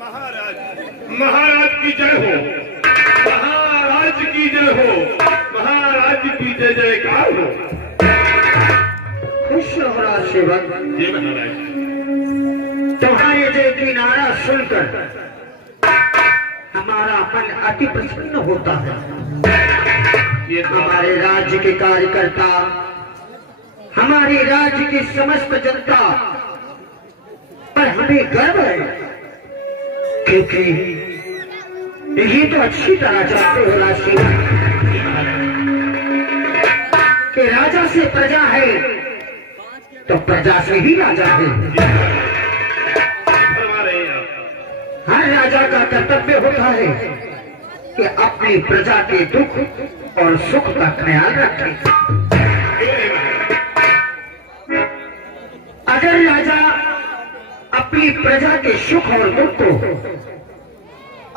महाराज महाराज की जय हो, महाराज की जय हो, महाराज की जय जयकार हो। खुश हो रहा सेवक। जी महाराज। तुम्हारे जय की नारा सुनकर हमारा मन अति प्रसन्न होता है। ये हमारे राज्य के कार्यकर्ता, हमारे राज्य की समस्त जनता पर हमें गर्व है, क्योंकि ये तो अच्छी तरह जानते हो राशि कि राजा से प्रजा है तो प्रजा से ही राजा है। हर राजा का कर्तव्य होता है कि अपनी प्रजा के दुख और सुख का ख्याल रखे। अगर राजा अपनी प्रजा के सुख और दुख को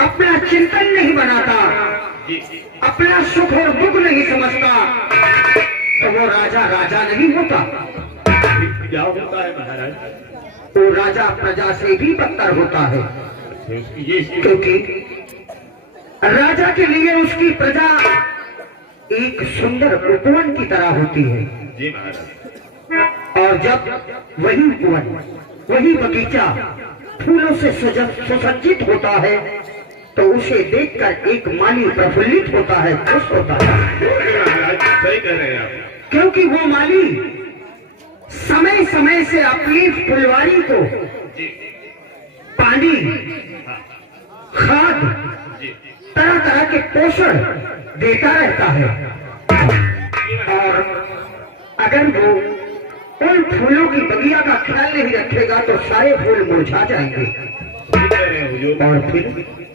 अपना चिंतन नहीं बनाता, अपना सुख और दुख नहीं समझता, तो वो राजा राजा नहीं होता। क्या होता है महाराज? वो राजा प्रजा से भी बदतर होता है, क्योंकि राजा के लिए उसकी प्रजा एक सुंदर उपवन की तरह होती है। जी महाराज। और जब वही उपवन, वही बगीचा फूलों से सुसज्जित होता है, तो उसे देखकर एक माली प्रफुल्लित होता है, खुश होता है। सही कह रहे हैं आप। क्योंकि वो माली समय समय से अपनी फुलवारी को पानी, खाद, तरह तरह के पोषण देता रहता है। और अगर वो उन फूलों की बगिया का ख्याल नहीं रखेगा तो सारे फूल मुरझा जाएंगे और फिर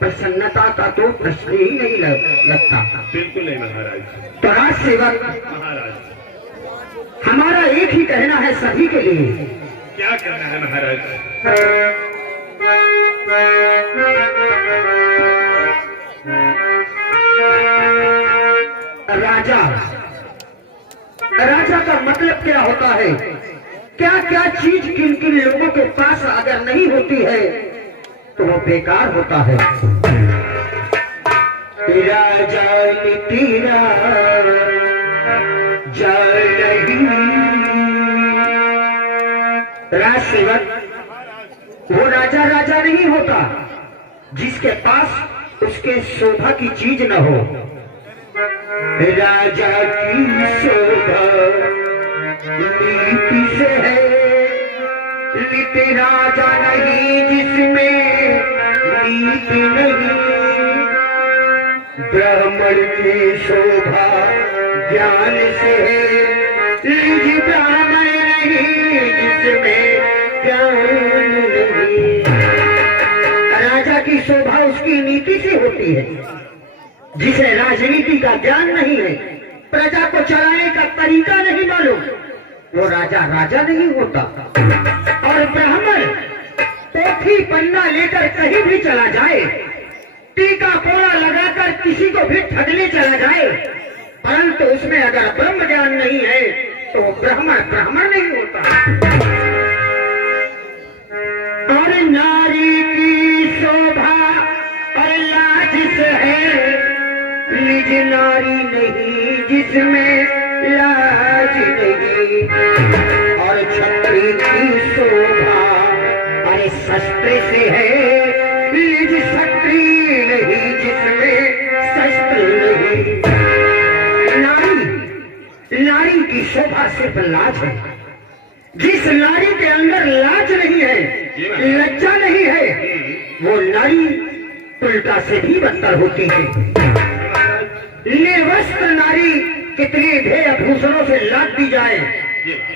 प्रसन्नता का तो प्रश्न ही नहीं लगता। बिल्कुल नहीं महाराज। तो राज सेवक महाराज, हमारा एक ही कहना है सभी के लिए। क्या कहना है महाराज? राजा, राजा का मतलब क्या होता है? क्या क्या चीज किन किन लोगों के पास अगर नहीं होती है तो वो बेकार होता है। राजा तेरा राज सेवक, वो राजा राजा नहीं होता जिसके पास उसके शोभा की चीज न हो। राजा की शोभा नीति से है, नीति राजा नहीं जिसमें नीति नहीं। ब्राह्मण की शोभा ज्ञान से है, निज ब्राह्मण नहीं जिसमें ज्ञान नहीं। राजा की शोभा उसकी नीति से होती है। जिसे राजनीति का ज्ञान नहीं है, प्रजा को चलाने का तरीका नहीं मालूम, वो राजा राजा नहीं होता। और ब्राह्मण पोथी पन्ना लेकर कहीं भी चला जाए, टीका पोड़ा लगाकर किसी को भी ठगने चला जाए, परंतु उसमें अगर ब्रह्म ज्ञान नहीं है तो ब्राह्मण ब्राह्मण नहीं होता। और नारी की शोभा और लाज से है, निज नारी नहीं जिसमें लाज नहीं। और क्षत्रिय की शोभा अरे शस्त्र से है, निज क्षत्रिय नहीं जिसमें शस्त्र नहीं। नारी की शोभा सिर्फ लाज है। जिस नारी के अंदर लाज नहीं है, लज्जा नहीं है, वो नारी उल्टा से भी बदतर होती है। निर्वस्त्र नारी कितने भेय आभूषणों से लाद दी जाए,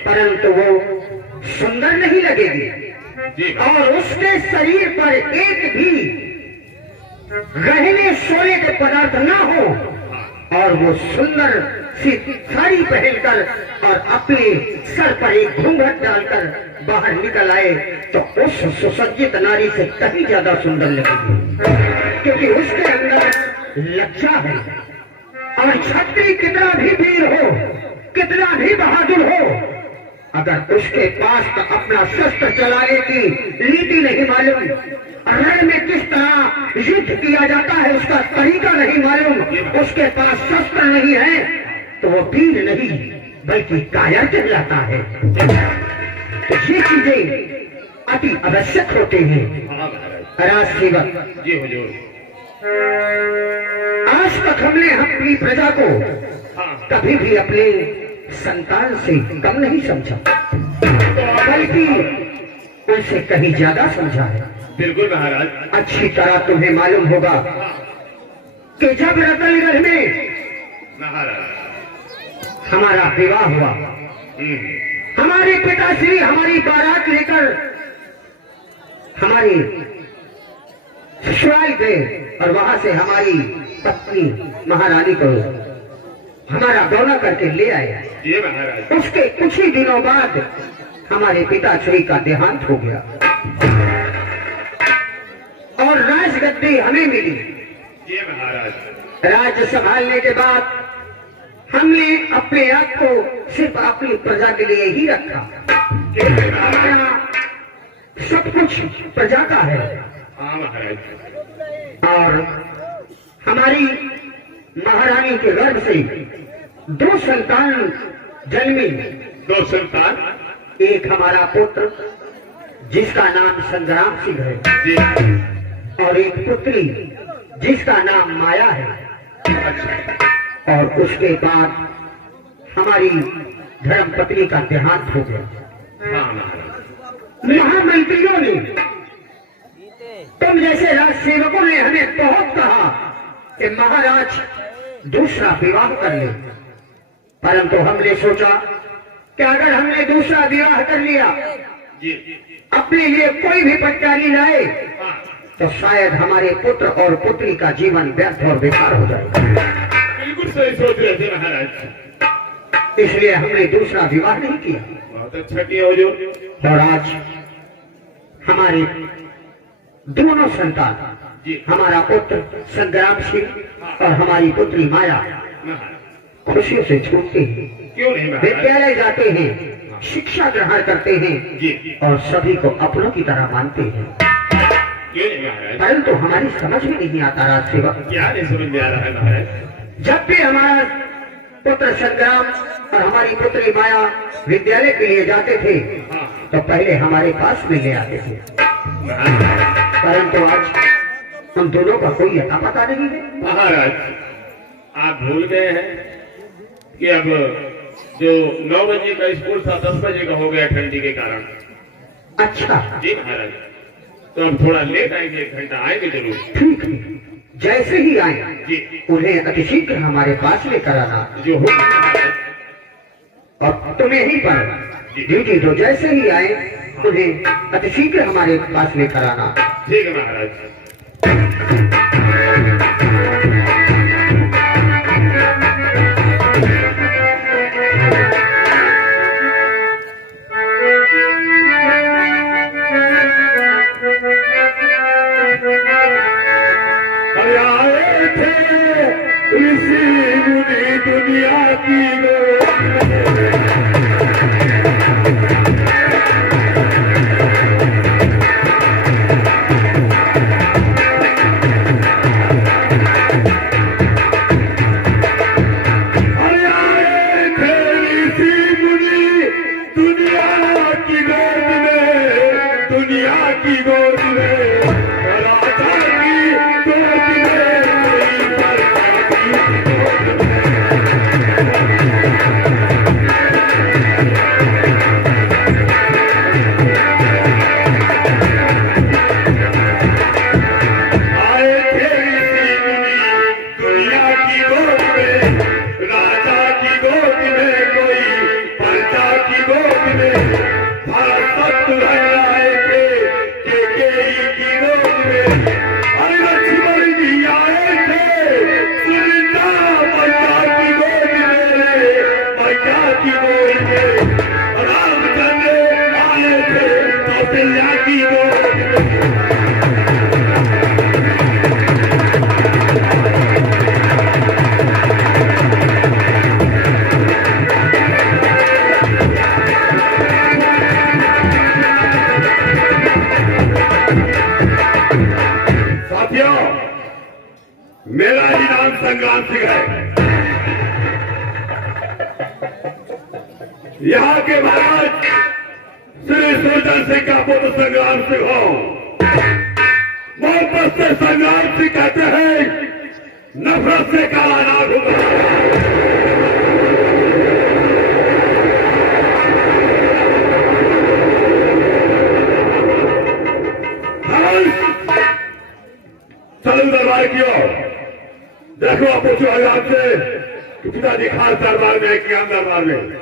परंतु वो सुंदर नहीं लगेगी। और उसके शरीर पर एक भी गहने सोने के पदार्थ ना हो, और वो सुंदर सी साड़ी पहनकर और अपने सर पर एक घूंघट डालकर बाहर निकल आए, तो उस सुसज्जित नारी से कहीं ज्यादा सुंदर लगेगी, क्योंकि उसके अंदर लज्जा है। और क्षत्रिय कितना भी वीर हो, कितना भी बहादुर हो, अगर उसके पास तो अपना शस्त्र चलाने की रीति नहीं मालूम, रण में किस तरह युद्ध किया जाता है उसका तरीका नहीं मालूम, उसके पास शस्त्र नहीं है, तो वो वीर नहीं बल्कि कायर कहलाता है। तो ये चीजें अति आवश्यक होते हैं। राज सेवक जी हुजूर। आज तक हमने अपनी प्रजा को कभी भी अपने संतान से कम नहीं समझा, बल्कि उनसे कहीं ज्यादा समझा है। बिल्कुल महाराज। अच्छी तरह तुम्हें मालूम होगा कि जब रतनगढ़ में महाराज हमारा विवाह हुआ, हमारे पिताश्री हमारी बारात लेकर हमारी ससुराल गए और वहां से हमारी पत्नी महारानी को हमारा गौना करके ले आए। जी महाराज। उसके कुछ ही दिनों बाद हमारे पिताश्री का देहांत हो गया और राजगद्दी हमें मिली। जी महाराज। राज्य संभालने के बाद हमने अपने आप को सिर्फ अपनी प्रजा के लिए ही रखा। हमारा सब कुछ प्रजा का है। हाँ महाराज। और हमारी महारानी के गर्भ से 2 संतान जन्मी। 2 संतान। एक हमारा पुत्र जिसका नाम संग्राम सिंह है जी। और एक पुत्री जिसका नाम माया है। अच्छा। और उसके बाद हमारी धर्म पत्नी का देहांत हो गया। हाँ महाराज। महामंत्रियों ने, तुम जैसे राज सेवकों ने हमें बहुत कहा कि महाराज दूसरा विवाह कर ले, परंतु हमने सोचा कि अगर हमने दूसरा विवाह कर लिया, जी। अपने लिए कोई भी पटकारी लाए, हाँ। तो शायद हमारे पुत्र और पुत्री का जीवन व्यर्थ और बेकार हो जाएगा। बिल्कुल सही सोच रहे थे महाराज। इसलिए हमने दूसरा विवाह नहीं किया। बहुत अच्छा किया हुजूर। और आज हमारे दोनों संतान, जी। हमारा पुत्र संग्राम सिंह और हमारी पुत्री माया महाराज। खुशियों से छूटते हैं, क्यों नहीं महाराज? विद्यालय जाते हैं, शिक्षा ग्रहण करते हैं जी। और सभी को अपनों की तरह मानते हैं। क्यों नहीं महाराज? परंतु हमारी समझ में नहीं आता राज सेवक। क्या नहीं समझ में आ रहा है महाराज? जब भी हमारा पुत्र संग्राम और हमारी पुत्री माया विद्यालय के लिए जाते थे, हाँ। तो पहले हमारे पास में ले आते थे, महाराज। परंतु आज हम दोनों का कोई अता पता नहीं है। महाराज आप भूल गए हैं कि अब जो 9 बजे का स्कूल था 10 बजे का हो गया ठंडी के कारण। अच्छा, जी महाराज। तो अब थोड़ा लेट आएंगे, 1 घंटा आएंगे जरूर। ठीक है, जैसे ही आए जी। उन्हें अतिशीघ्र हमारे पास में कराना जो हो महाराज। और तुम्हें ही पर ड्यूटी दो। जैसे ही आए उन्हें अतिशीघ्र हमारे पास में कराना। ठीक है महाराज। आए थे ऋषि मुनि दुनिया की संग्राम सिंह है। यहाँ के महाराज श्री सुरजन सिंह का पुत्र संग्राम सिंह हो। मोहब्बत से संग्राम सिंह कहते हैं, नफरत से काला नाग होगा। चलो दरबार की ओर देखो, आप पूछो आजाद से कि पिताजी खास दरबार में है कि आम दरबार में।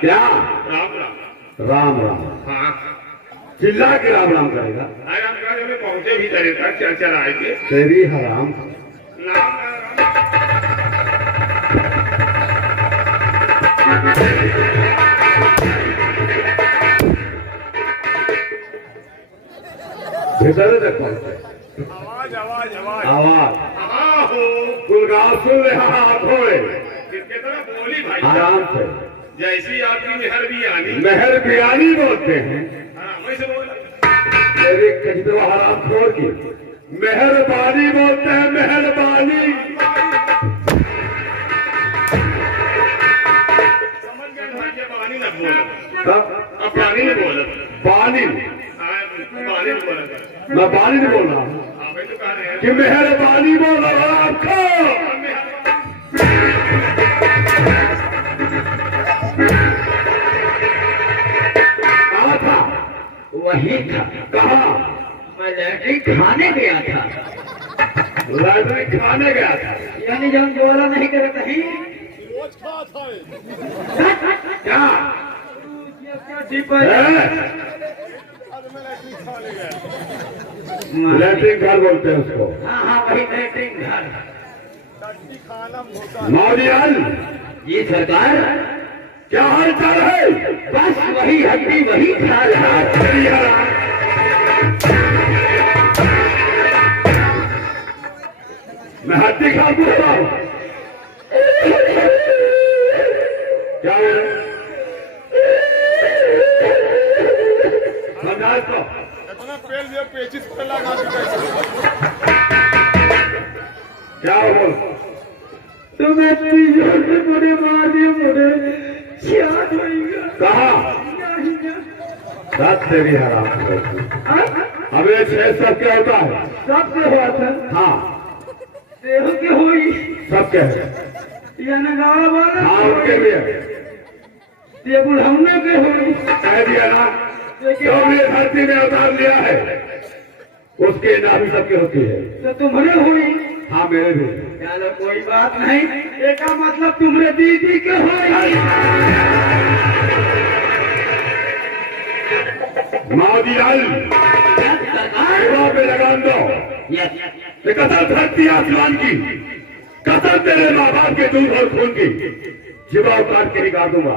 क्या राम राम? हाँ चिल्ला के राम राम करेगा? राम काज में पहुंचे भी करे था, चर्चा आए थे तेरी हराम। भीतर तक पहुंचे। आवाज आवाज आवाज आवाज हाँ हो गुलगांव सुन ले। हाँ थोड़े किसके तरह बोली भाई आराम से। जैसी आपकी मेहर भी आनी मेहर बियानी बोलते हैं। हाँ वैसे बोला तेरी कहीं हराम खोर की मेहरबानी बोलते हैं। मेहरबानी समझ गए भाई, ये पानी न बोल कब? पानी नहीं बोल पानी पानी नहीं बोला मैं पानी नहीं बोल रहा हूँ हाँ भाई तो कह रहे हैं कि मेहरबानी बोल रहा हूँ आपको। कहा था? वही था। कहा? मैं लैट्रिन खाने गया था। लाइब्रेरी खाने गया था। यानी जब गोला नहीं करे कहीं क्या लैट्रिन घर बोलते हैं उसको। हाँ हाँ वही लैट्रिन घर। मौलियाल ये सरकार क्या हाल चाल है? बस वही हड्डी वही ख्याल है। मैं हड्डी खा पूछता हूँ क्या हो रहा है? समझा इसको? क्या हो? तुम्हें तीजोर से मुझे मार दिया, मुझे सियाट होगा। कहा? रात तेरी हराम। अब ये छह सब क्या होता है? सबके हुआ था। हाँ देह के हुई सब क्या है? या नगाड़ा वाला हाँ उनके लिए ये बुढ़ाने के हुई। कह दिया ना, जो भी धरती में अवतार लिया है उसके नाभि सबके होती है। तो तुम्हारे हुई। हाँ मेरे भी। चलो कोई बात नहीं, एक मतलब तुम्हारे दीदी के हुई। मादियाल पे लगाम दो। ये कसर धरती आसमान की, कसर तेरे माँ बाप के दूध और खून की, जीवा काट के निकाल दूंगा।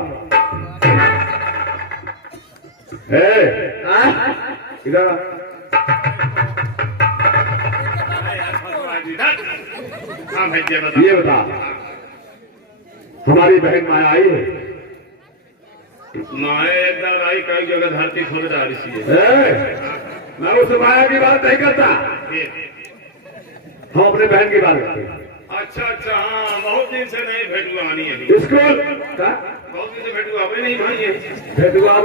इधर हाँ भाई बता ये बता, हमारी बहन माया आई है? माए एकदम आई, कई जगह धरती खोल डाली सी है। मैं उस माया की बात नहीं करता, हम अपने बहन की बात करते हैं। अच्छा अच्छा हाँ, बहुत दिन से नहीं भेटुआ आनी है। स्कूल बहुत दिन से भेटुआ भी नहीं भाई है। भेटुआ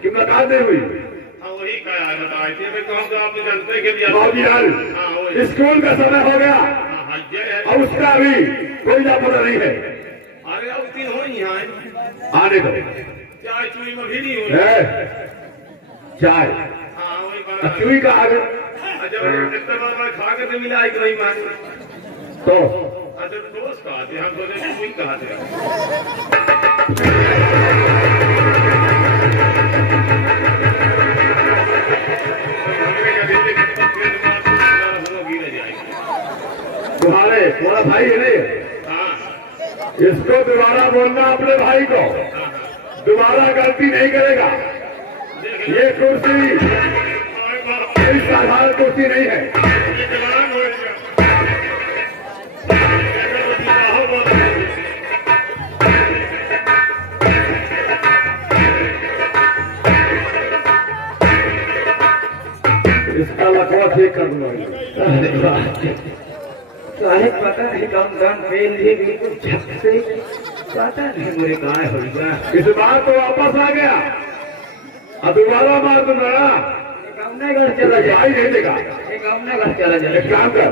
कि मुलाकात नहीं हुई? हाँ वही क्या है बताए थे भाई, तो हम तो आपने जानते के लिए हाँ, स्कूल का समय हो गया और उसका अभी कोई लापता नहीं है। अरे अब दिन हो ही यहाँ आने दो। चाय चुई में भी नहीं हुई। चाय हाँ वही बना चुई का आगे जब इतना बार खा के तो मिला कि नहीं मान तो अच्छा दोस्त कहते हम सोचे चुई कहते तुम्हारे तुम्हारा भाई है नहीं? इसको दोबारा बोलना अपने भाई को, दोबारा गलती नहीं करेगा। ये कुर्सी कोई साधारण कुर्सी नहीं है। विकलांग हो गया। इसका लकवा ठीक कर दूंगा। साहेब पता नहीं कौन कौन फेल भी बिल्कुल झक से पता नहीं मुझे कहाँ होगा। इस बार तो वापस आ गया, अब दोबारा मार दूंगा। गाँव घर चला जाए, भाई नहीं देगा। गाँव घर चला जाए। एक काम कर,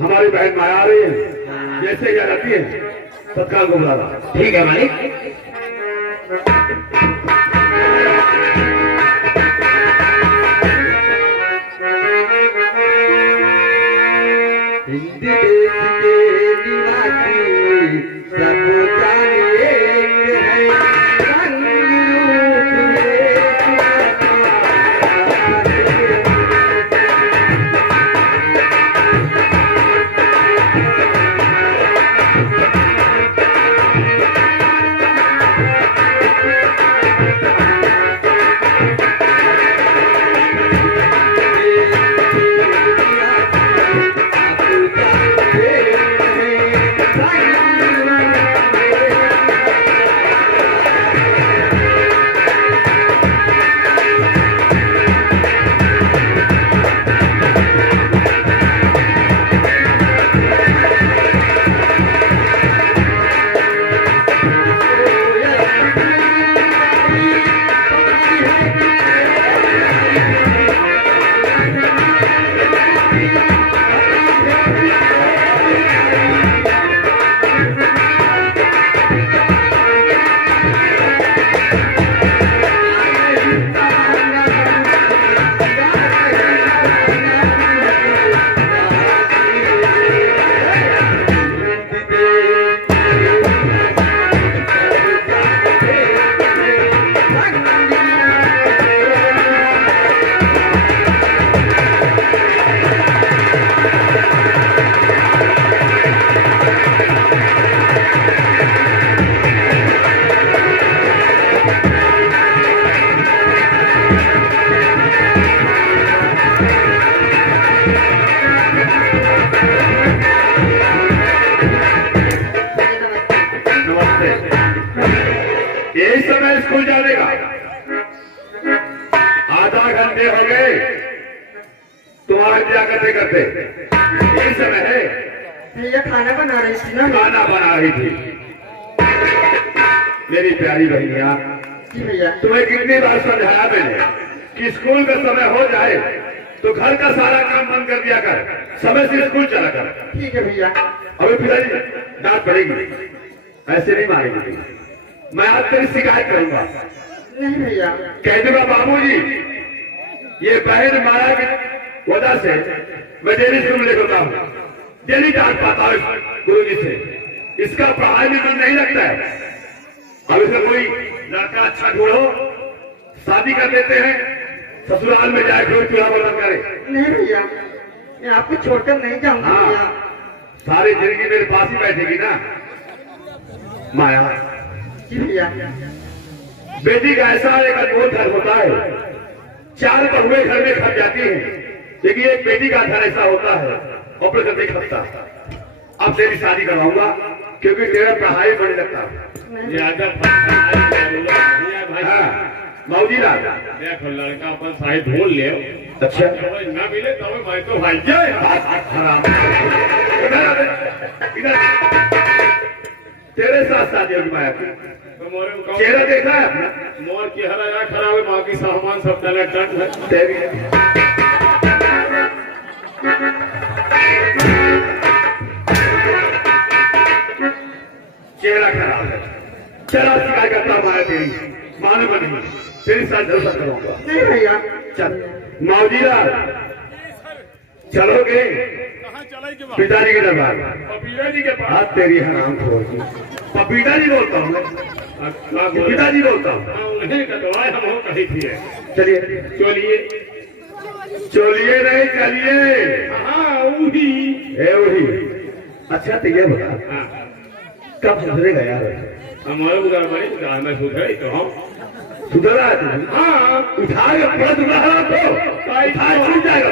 हमारी बहन माया आ रही है, जैसे ही रहती है तत्काल को बुला रहा। ठीक है मालिक। हिंद देश के निवासी सब जानिए है, रंग रूप यही समय स्कूल जाने का। आधा घंटे हो गए तुम्हारा क्या करते करते, यही समय है। भैया खाना बना रही थी ना। खाना बना रही थी। मेरी प्यारी बहनिया, जी भैया। तुम्हें कितनी बार समझाया मैंने कि स्कूल का समय हो जाए तो घर का सारा काम बंद कर दिया कर, समय से स्कूल चला कर। ठीक है भैया। अभी पिताजी डांट पड़ेगी, ऐसे नहीं मारेंगे। मैं आज तेरी शिकायत करूंगा। नहीं भैया। कह दूंगा बाबूजी, ये बहन माया की वजह से मैं डेली स्कूल ले होता हूँ, डेली डांट पाता हूँ गुरु जी से। इसका पढ़ाई में मन नहीं लगता है। अब इसका कोई लड़का अच्छा ढूंढो, शादी कर देते हैं, ससुराल में जाए कोई चूल्हा बर्तन करे। नहीं भैया, मैं आपको छोड़कर नहीं जाऊंगा भैया। सारी जिंदगी मेरे पास ही बैठेगी ना माया। जी भैया। बेटी का ऐसा एक अनमोल घर होता है, चार बहुएं घर में खप जाती हैं, लेकिन एक बेटी का घर ऐसा होता है ऑपरेशन नहीं खपता। अब तेरी शादी करवाऊंगा क्योंकि तेरा पढ़ाई बढ़ने लगता है। मौजी लाल देखो लड़का अपन शायद ढूंढ ले। अच्छा न मिले तो मैं तो भाई जाए हराम। इधर तेरे साथ शादी होगी माया की। चेहरा देखा है अपना? मोर की हरा या खराब है, बाकी सामान सब डाला टन है। तेरी चेहरा खराब है। चला शिकायत करता हूँ माया तेरी, मानो बनी तेरी साथ जलसा करूंगा। नहीं भैया। चल मौजीला चलोगे पिताजी के दरबार, पपीता जी के पास। आज तेरी हराम खोजी। पपीता जी बोलता हूँ मैं, पिताजी बोलता हूँ। उन्हें कटवाए हम हो कहीं थी। चलिए चलिए चलिए नहीं चलिए। हाँ वही। ए वही। अच्छा तो ये बता हाँ कब सुधरेगा यार? हमारे उधर बड़ी मैं सुधरे तो हम सुधरा है तुम? हाँ, उठा के पलट रहा तो उठा छूट जाएगा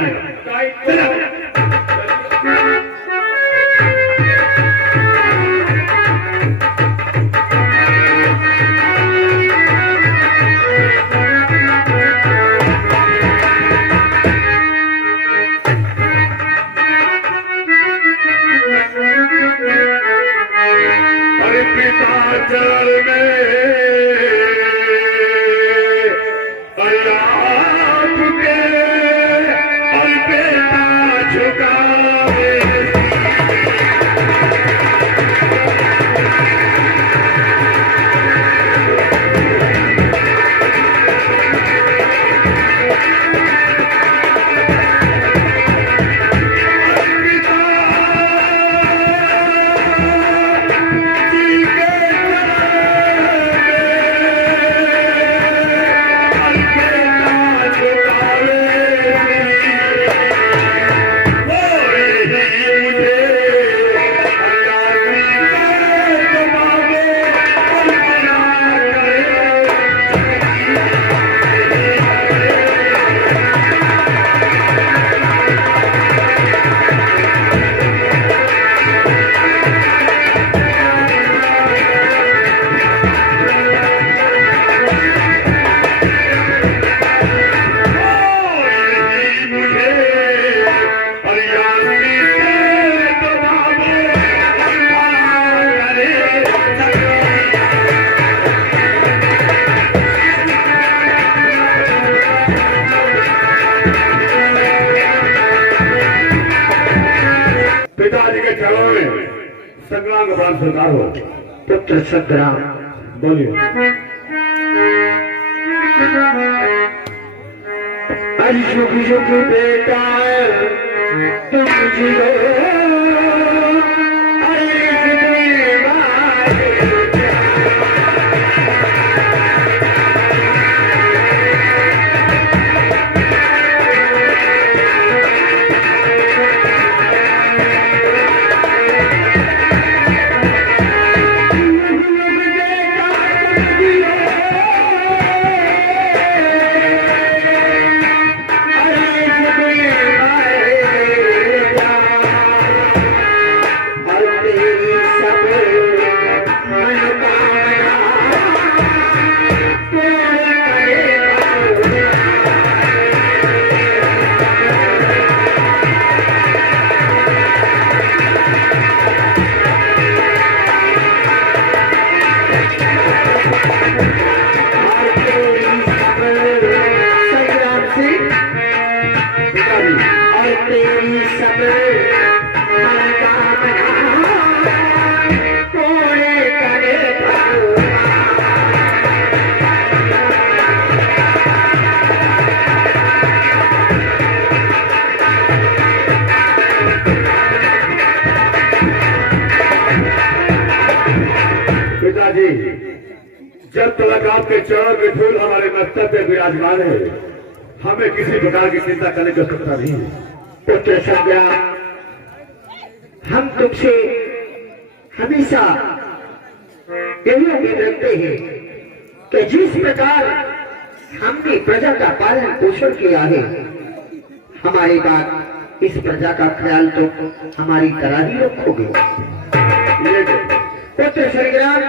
अरे पिता चरण में पिताजी के चरणों में संग्राम का प्राण स्वीकार हो। पुत्र संग्राम बोलिए। अरे शुभ शुभ बेटा तुम जियो, अरे पिताजी, जब तक आपके चरण के धूल हमारे मस्तक पे विराजमान है, हमें किसी प्रकार की चिंता करने की आवश्यकता नहीं है। पुत्र संग्राम, हम तुमसे हमेशा यही उम्मीद रखते हैं कि जिस प्रकार हमने प्रजा का पालन पोषण किया है, हमारे बाद इस प्रजा का ख्याल तो हमारी तरह ही रखोगे। पुत्र संग्राम,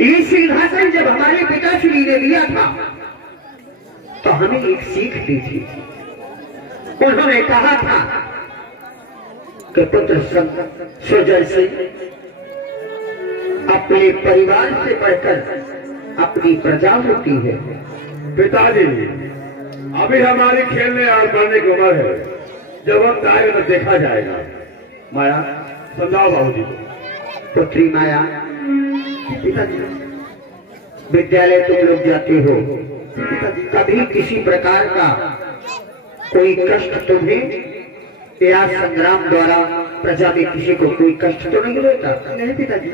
ये सिंहासन जब हमारे पिताश्री ने लिया था तो हमें एक सीख दी थी। उन्होंने कहा था कि पुत्र स्वजन से, अपने परिवार से बढ़कर अपनी प्रजा होती है। पिताजी, अभी हमारी खेलने और पढ़ने की उम्र है, जब हम जाएगा तो देखा जाएगा। माया, समझाओ बाबूजी को। पुत्री माया, पिताजी, विद्यालय तुम लोग जाते हो, कभी किसी प्रकार का कोई कष्ट तुम्हें या संग्राम द्वारा प्रजा में किसी को कोई कष्ट तो नहीं होता? नहीं पिताजी।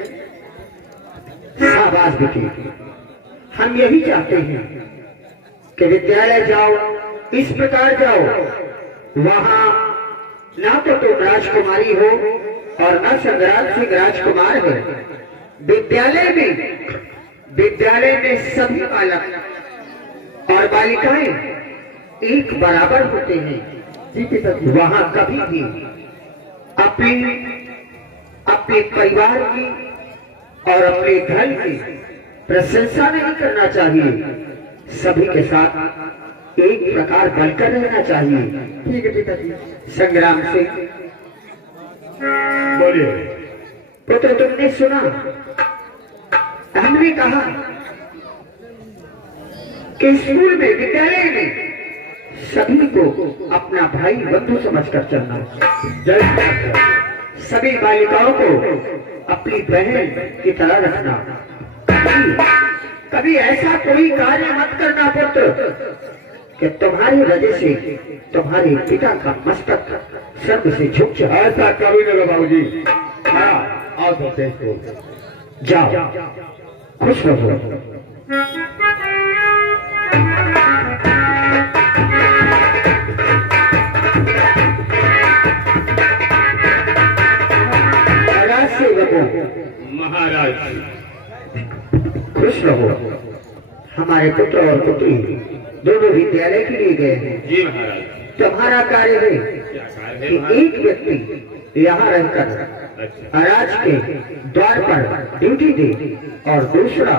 शाबाश बेटी, हम यही चाहते हैं कि विद्यालय जाओ, इस प्रकार जाओ, वहां ना तो तुम राजकुमारी हो और न संग्राम सिंह राजकुमार है। विद्यालय में विद्यालय में सभी बालक और बालिकाएं एक बराबर होते हैं। जी पिताजी। वहां कभी भी अपने परिवार की और अपने घर की प्रशंसा नहीं करना चाहिए। सभी के साथ एक प्रकार बनकर रहना चाहिए। ठीक है पिताजी। संग्राम सिंह, बोलिए। पुत्र तुमने सुना, हमने कहा कि स्कूल में विद्यालय में सभी को अपना भाई बंधु समझकर चलना। जय सभी बालिकाओं को अपनी बहन की तरह रखना। कभी ऐसा कोई कार्य मत करना पुत्र कि तुम्हारी वजह से तुम्हारे पिता का मस्तक स्वर्ग से झुक जाए। ऐसा कभी नहीं बाबूजी। हाँ, आओ चलते हैं स्कूल। जाओ, खुश रहो। महाराज खुश रहो। हमारे पुत्र और पुत्री दोनों विद्यालय के लिए गए हैं। जी महाराज। तुम्हारा कार्य है क्या कार्य है कि महाराज? एक व्यक्ति यहाँ रहकर अच्छा। राज के द्वार पर ड्यूटी दे और दूसरा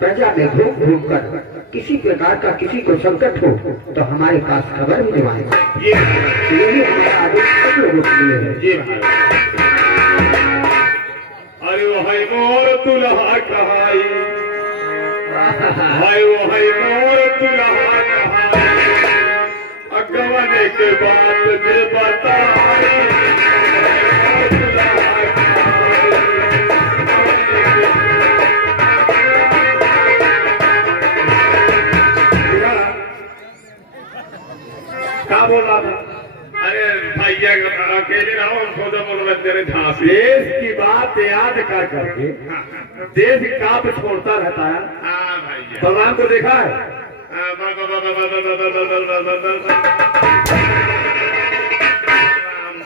प्रजा में घूम घूम कर किसी प्रकार का किसी को संकट हो तो हमारे पास खबर भी दिलवाए। जी महाराज। यही हमारा आदेश सब लोगों के लिए है। जी महाराज। अरे वही मोर दुल्हा कहाई, हाय वही मोर दुल्हा कहाई, अगवाने के बात दे बताई, क्या बोल रहा था? अरे भैया अकेले रहो, हमको तो बोल रहे तेरे झांसी। देश की बात याद कर करके देश काप छोड़ता रहता है। हाँ भैया। भगवान को देखा है? राम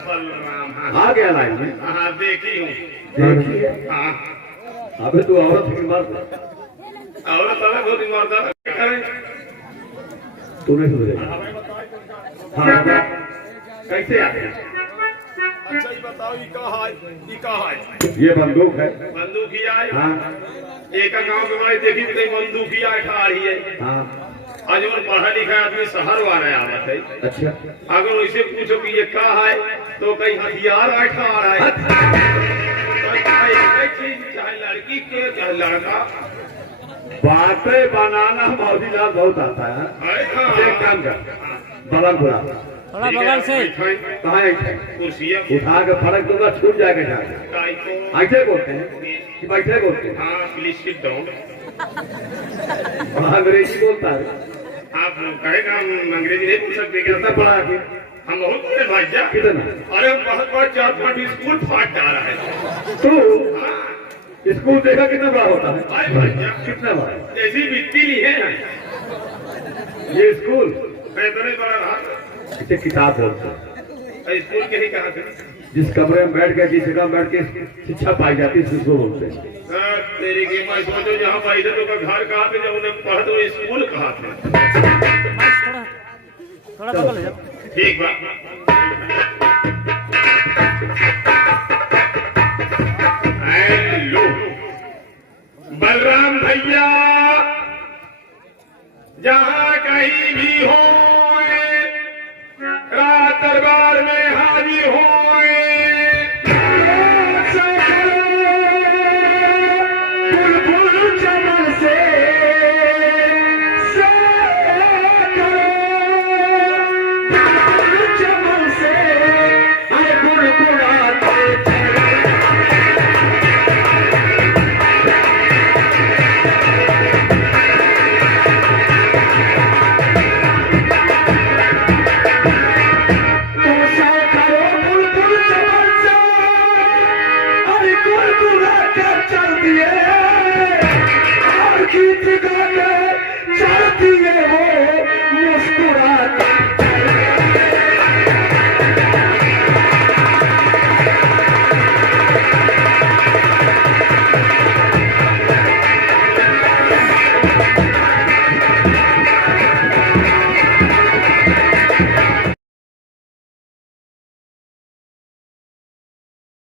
बलराम। हाँ आ गया लाइन में। हाँ देखी हूँ। देखिए, हाँ अबे तू औरत की मर्द और अलग होती मर्दा करें। तूने सुने? हाँ, कैसे आ गया? अच्छा ही बताओ ये कहाँ है? ये बंदूक है। बंदूक ही आए। हाँ एक गांव के बारे देखी तो कहीं बंदूक ही आए खा रही है। हाँ। आज वो पढ़ा लिखा आदमी शहर वाला आवत है। अच्छा, अगर उनसे पूछो कि ये क्या है तो कहीं हथियार आए खा रहा है। तो चाहे चीज, चाहे लड़की के चाहे लड़का। बातें बनाना मौजीलाल बहुत आता है। अरे हाँ। एक काम कर, बगल बुला। थोड़ा बगल से। कहाँ है? कुर्सियाँ उठा के फर्क दूंगा, छूट जाएगा जाके। टाई को। ऐसे बोलते हैं कि बैठे बोलते हैं। हाँ प्लीज सिट डाउन। और अंग्रेजी बोलता है। आप कहेगा हम अंग्रेजी नहीं पूछ सकते क्या? कितना पढ़ा के? हम बहुत बड़े भाईजा। कितना? अरे हम बहुत बड़ा 4-5 स्कूल फाट जा रहा है। तू हाँ, स्कूल देखा कितना बड़ा होता है? अरे भाईजा कितना बड़ा? जैसी मिट्टी ली है ये स्कूल इतने बड़ा रहा। इसे किताब बोलते हैं। स्कूल के ही कहा थे। जिस कमरे में बैठ के, जिस जगह में बैठ के शिक्षा पाई जाती है उसको बोलते हैं। तेरी की मैं सोचो जहाँ पैदल लोग का घर कहा थे, जब उन्हें पढ़ तो स्कूल कहा थे। थोड़ा बगल हो जाओ। ठीक बा। हेलो बलराम भैया, जहाँ कहीं भी हो रात दरबार में हाजिर हो। बुलबुल चमन से बुलबुल चमन से अरे बुलबुलाते चल दिए और गीत गा